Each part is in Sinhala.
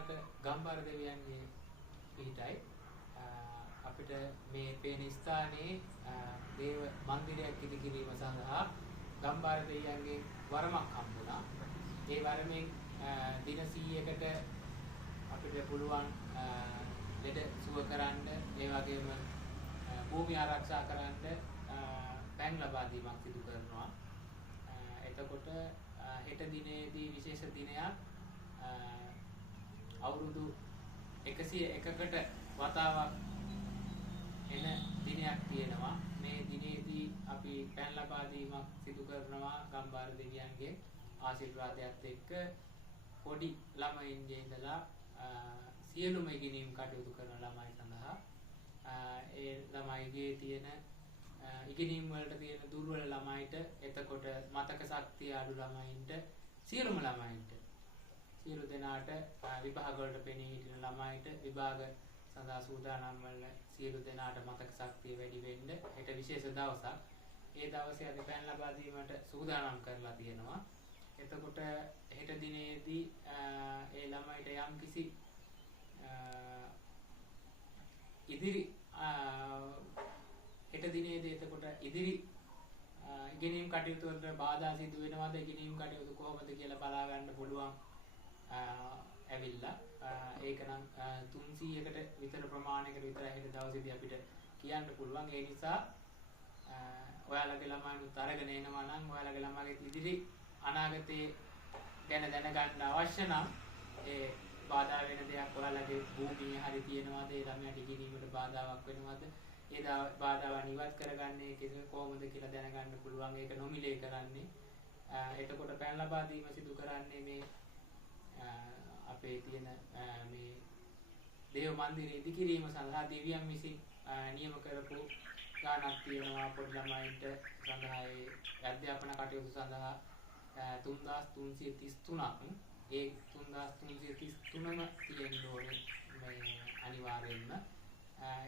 ඔයාලට ගම්බර දෙවියන්ගේ පිහිටයි අපිට මේ පේන ස්ථානයේ දේව මන්දිරයක් ඉදි කිරීම සඳහා ගම්බර දෙවියන්ගේ වරමක් හම්බුණා. ඒ වරමෙන් දින 100කට අපිට පුළුවන් ලෙඩ සුව කරන්න, ඒ වගේම භූමි ආරක්ෂා කරන්න පැන් ලබා දීමක් සිදු කරනවා. එතකොට හෙට දිනේදී විශේෂ දිනයක් අවුරුදු 101කට වතාවක් එන දිනයක් තියෙනවා. මේ දිනේදී අපි පැන් ලබා දීමක් සිදු කරනවා ගම්බාර දෙවියන්ගේ ආශිර්වාදයත් එක්ක. පොඩි ළමයින්ගේ ඉඳලා සියලුම ඉගෙනීම් කටයුතු කරන ළමයි සඳහා ඒ ළමයිගේ තියෙන ඉගෙනීම් වලට තියෙන දුර්වල ළමයිට, එතකොට මතක ශක්තිය අඩු ළමයින්ට, සියලුම ළමයින්ට, සියලු දෙනාට විභාග වලට පෙනී හිටින ළමයිට විභාග සඳහා සූදානම් වන සියලු දෙනාට මතක ශක්තිය වැඩි වෙන්න හෙට විශේෂ දවසක්. ඒ දවසේ අපි පැන් ලබා දීමට සූදානම් කරලා තියෙනවා. එතකොට හෙට දිනේදී ඒ ළමයිට යම් කිසි ඉදිරි හෙට දිනේදී එතකොට ඉදිරි ඉගෙනීම් කටයුතු වලට බාධා සිදු වෙනවද, ඉගෙනීම් කටයුතු කොහොමද කියලා බලා ගන්න පුළුවන් ඇවිල්ලා. ඒක නම් 300කට විතර ප්‍රමාණයකට විතර හෙට දවසේදී අපිට කියන්න පුළුවන්. ඒ නිසා ඔයාලගේ ළමයිනුත් අරගෙන එනවා නම් ඔයාලගේ ළමගේ ඉදිරි අනාගතයේ ගැන දැනගන්න අවශ්‍ය නම් ඒ බාධා වෙන දෙයක් ඔයාලගේ භූමියේ හරි තියෙනවද, ඒ ළමයාට ඉගෙනීමට බාධාවක් වෙනවද, ඒ බාධාවන් ඉවත් කරගන්නේ කොහොමද කියලා දැනගන්න පුළුවන්. ඒක නොමිලේ කරන්නේ. එතකොට පැන් ලබා දීම සිදු කරන්නේ මේ අපේ තියෙන මේ දේව මන්දිරය ඉදි කිරීම සඳහා දෙවියන් විසින් නියම කරපු ගානක් තියෙනවා. පොඩි ළමයින්ට සඳහා ඒ අධ්‍යාපන කටයුතු සඳහා 3333ක්. ඒ 3333ම තියෙන්න ඕනේ මේ අනිවාර්යෙන්ම.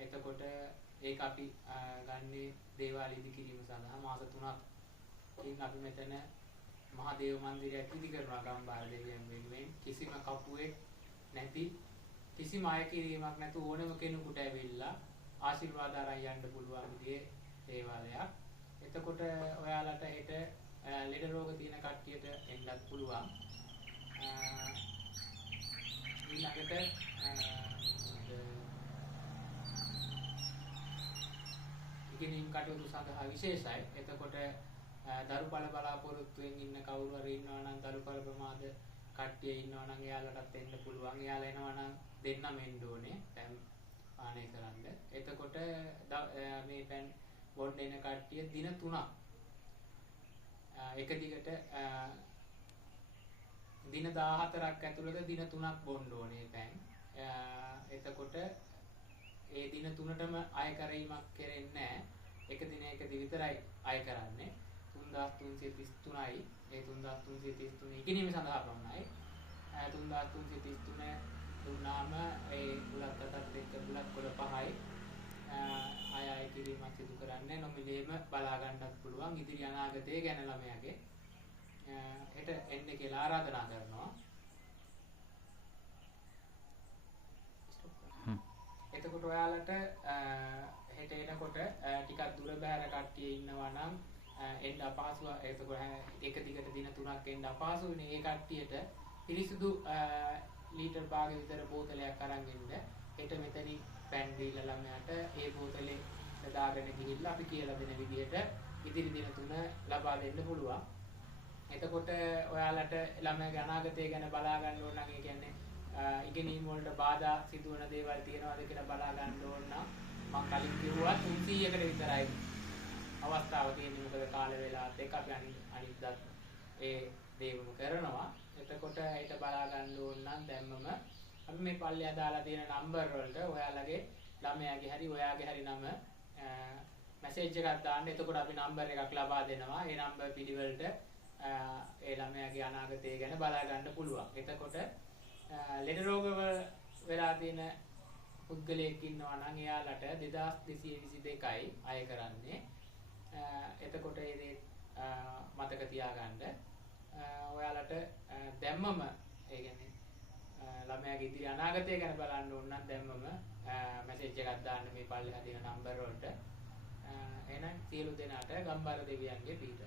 එතකොට ඒක අපි ගන්නේ දේවාල ඉදි කිරීම සඳහා මාස 3ක් අපි මෙතන මහා දේව මන්දිරයක් ඉදි කරනවා ගම්බාර දෙවියන් වෙනුවෙන්. කිසිම කපුවෙක් නැති, කිසිම අය කිරීමක් නැතු ඕනම කෙනෙකුට ඇවිල්ලා ආශිර්වාද අරන් යන්න පුළුවන් විදිහේ දේවාලයක්. එතකොට ඔයාලට හෙට ලෙඩ රෝග තියෙන කට්ටියට එන්නත් පුළුවන්. ඊළඟට ඉගෙනීම් කටයුතු සඳහා විශේෂයි. එතකොට දරුපල බලාපොරොත්තුෙන් ඉන්න කවුරු හරි ඉන්නවා නම්, දරුපල ප්‍රමාද කට්ටිය ඉන්නවා නම් එයාලටත් එන්න පුළුවන්. එයාලා එනවා නම් දෙන්නම එන්න ඕනේ දැන් පානය කරන්න. එතකොට මේ පැන් බොන්න එන කට්ටිය දින 3ක් එක දිගට දින 14ක් ඇතුළත දින 3ක් බොන්න ඕනේ පැන්. එතකොට ඒ දින 3ටම අය කිරීමක් කෙරෙන්නේ නැහැ. එක දිනයක විතරයි අය කරන්නේ. 3333යි. ඒ 3333 ඉගෙනීම සඳහා පමණයි. 3333 දුන්නාම ඒ බුලත් අතත් එක්ක බුලත් කොට 5යි අය කිරීමක් සිදු කරන්නේ. නොමිලේම බලා ගන්නත් පුළුවන් ඉදිරි අනාගතය ගැන ළමයාගේ. හෙට එන්න කියලා ආරාධනා කරනවා. එතකොට ඔයාලට හෙට එනකොට ටිකක් දුර බැහැර කට්ටිය ඉන්නවා නම් එන්න අපහසු. එතකොට එක දිගට දින 3ක් එන්න අපහසුනේ. ඒ කට්ටියට පිරිසිදු ලීටර් භාග විතර බෝතලයක් අරන් එන්න. හෙට මෙතනින් පැන් දීලා ළමයාට ඒ බෝතලේ දාගෙන ගිහිල්ලා අපි කියලා දෙන විදිහට ඉදිරි දින 3 ලබා දෙන්න පුළුවන්. එතකොට ඔයාලට ළමයාගේ අනාගතය ගැන බලා ගන්න ඕන නම්, ඒ කියන්නේ ඉගෙනීම් වලට බාධා සිදුවන දේවල් තියෙනවද කියලා බලා ගන්න ඕන නම් මම කලින් කිව්වා 300කට විතරයි අවස්ථාව තියෙන්නේ. මොකද කාල වේලාවත් එක්ක අපි අනිද්දත් ඒ දේවම කරනවා. එතකොට ඒක බලා ගන්න ඕන නම් දැම්මම අපි මේ පල්ලිය දාලා තියෙන නම්බර් වලට ඔයාලගේ ළමයාගේ හරි ඔයාගේ හරි නම මැසේජ් එකක් දාන්න. එතකොට අපි නම්බර් එකක් ලබා දෙනවා. ඒ නම්බර් පිළිවෙලට ඒ ළමයාගේ අනාගතය ගැන බලා ගන්න පුළුවන්. එතකොට ලෙඩ රෝග වෙලා තියෙන පුද්ගලයෙක් ඉන්නවා නම් එයාලට 2222යි අය කරන්නේ. එතකොට ඒ දේ මතක තියාගන්න. ඔයාලට දැම්මම ඒ කියන්නේ ළමයා ඔයාගේ ඉදිරි අනාගතය ගැන බලන්න ඕන නම් දැම්මම මැසේජ් එකක් දාන්න මේ පල්ලෙහා තියෙන නම්බර් වලට. එහෙනම් සියලු දෙනාට ගම්බර දෙවියන්ගේ පිහිට.